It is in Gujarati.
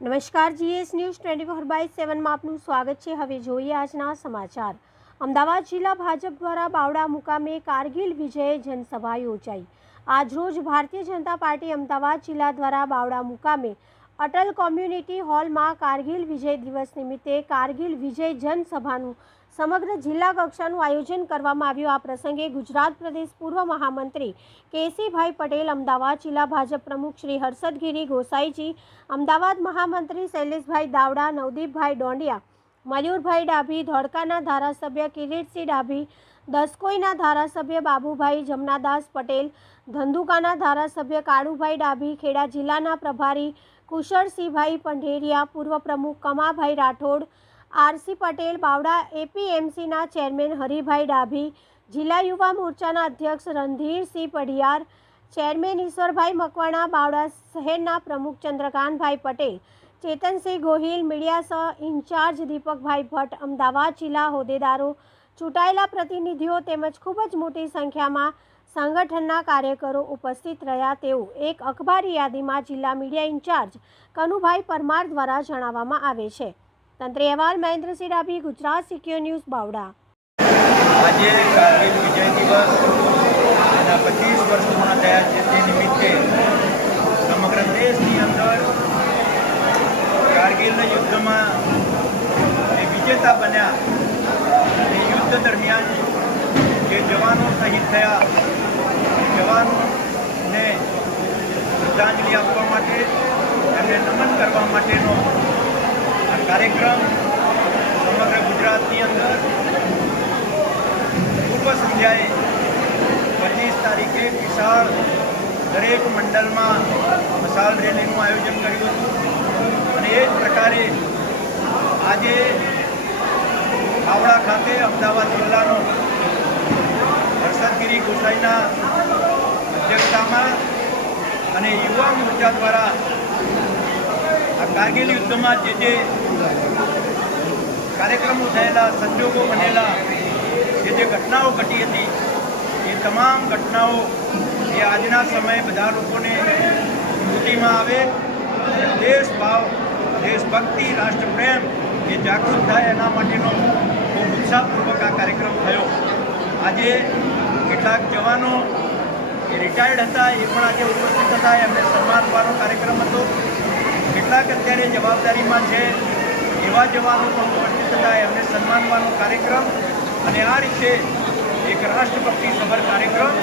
નમસ્કાર, જીએસ ન્યૂઝ 24/7 માં આપનું સ્વાગત છે। હવે જોઈએ આજના સમાચાર। અમદાવાદ જિલ્લા ભાજપ દ્વારા બાવડા મુકામે કારગિલ વિજય જનસભા યોજાઈ। આજરોજ ભારતીય જનતા પાર્ટી અમદાવાદ જિલ્લા દ્વારા બાવડા મુકામે અટલ કોમ્યુનિટી હોલમાં કારગિલ વિજય દિવસ નિમિત્તે કારગિલ વિજય જનસભાનું સમગ્ર જિલ્લા કક્ષાનું આયોજન કરવામાં આવ્યું। આ પ્રસંગે ગુજરાત પ્રદેશ પૂર્વ મહામંત્રી કેસીભાઈ પટેલ, અમદાવાદ જિલ્લા ભાજપ પ્રમુખ શ્રી હર્ષદગીરી ગોસાઈજી, અમદાવાદ મહામંત્રી શૈલેષભાઈ દાવડા, નવદીપભાઈ ડોંડિયા, મયુરભાઈ ડાભી, ધોળકાના ધારાસભ્ય કિરીટસિંહ ડાભી, દસકોઈના ધારાસભ્ય બાબુભાઈ જમનાદાસ પટેલ, ધંધુકાના ધારાસભ્ય કાળુભાઈ ડાભી, ખેડા જિલ્લાના પ્રભારી કુશળસિંહભાઈ પંઢેરિયા, પૂર્વ પ્રમુખ કમાભાઈ રાઠોડ, આરસી પટેલ, બાવડા એપીએમસીના ચેરમેન હરિભાઈ ડાભી, જિલ્લા યુવા મોરચાના અધ્યક્ષ રણધીરસિંહ પઢિયાર, ચેરમેન ઈશ્વરભાઈ મકવાણા, બાવડા શહેરના પ્રમુખ ચંદ્રકાંતભાઈ પટેલ, ચેતનસિંહ ગોહિલ, મીડિયા સહ ઇન્ચાર્જ દીપકભાઈ ભટ્ટ, અમદાવાદ જિલ્લા હોદ્દેદારો, ચૂંટાયેલા પ્રતિનિધિઓ તેમજ ખૂબ જ મોટી સંખ્યામાં સંગઠનના કાર્યકરો ઉપસ્થિત રહ્યા તેવું એક અખબારી યાદીમાં જિલ્લા મીડિયા ઇન્ચાર્જ કનુભાઈ પરમાર દ્વારા જણાવવામાં આવે છે। તંત્રી અહેવાલ મહેન્દ્રસિંહ ડાભી, ગુજરાત સિક્યોર ન્યૂઝ, બાવડા। આજે કારગિલ વિજય દિવસ એના 25 વર્ષ પૂર્ણ થયા છે તે નિમિત્તે સમગ્ર દેશની અંદર કારગિલના યુદ્ધમાં જે વિજેતા બન્યા એ યુદ્ધ દરમિયાન જે જવાનો શહીદ થયા જવાનોને શ્રદ્ધાંજલિ આપવા માટે એમને નમન કરવા માટેનો આ કાર્યક્રમ સમગ્ર ગુજરાતની અંદર પૂર્વ સંધ્યાએ 25 તારીખે વિશાળ દરેક મંડળમાં મશાલ રેલીનું આયોજન કર્યું હતું અને એ જ પ્રકારે આજે બાવડા ખાતે અમદાવાદ જિલ્લાનો હર્ષદગીરી ગોસાઈના અધ્યક્ષતામાં અને યુવા મોરચા દ્વારા આ કારગિલ યુદ્ધમાં જે કાર્યક્રમો થયેલા, સંજોગો બનેલા, જે ઘટનાઓ ઘટી હતી એ તમામ ઘટનાઓ એ આજના સમયે બધા લોકોને સ્મૃતિમાં આવે, દેશભાવ, દેશભક્તિ, રાષ્ટ્રપ્રેમ એ જાગૃત થાય એના માટેનો ખૂબ ઉત્સાહપૂર્વક આ કાર્યક્રમ થયો। આજે કેટલાક જવાનો એ રિટાયર્ડ હતા, એ પણ આજે ઉપસ્થિત હતા, એમને સન્માનવાનો કાર્યક્રમ હતો। કેટલાક અત્યારે જવાબદારીમાં છે એવા જવાનો પણ ઉપસ્થિત હતા, એમને સન્માનવાનો કાર્યક્રમ અને આ રીતે એક રાષ્ટ્રભક્તિ સભર કાર્યક્રમ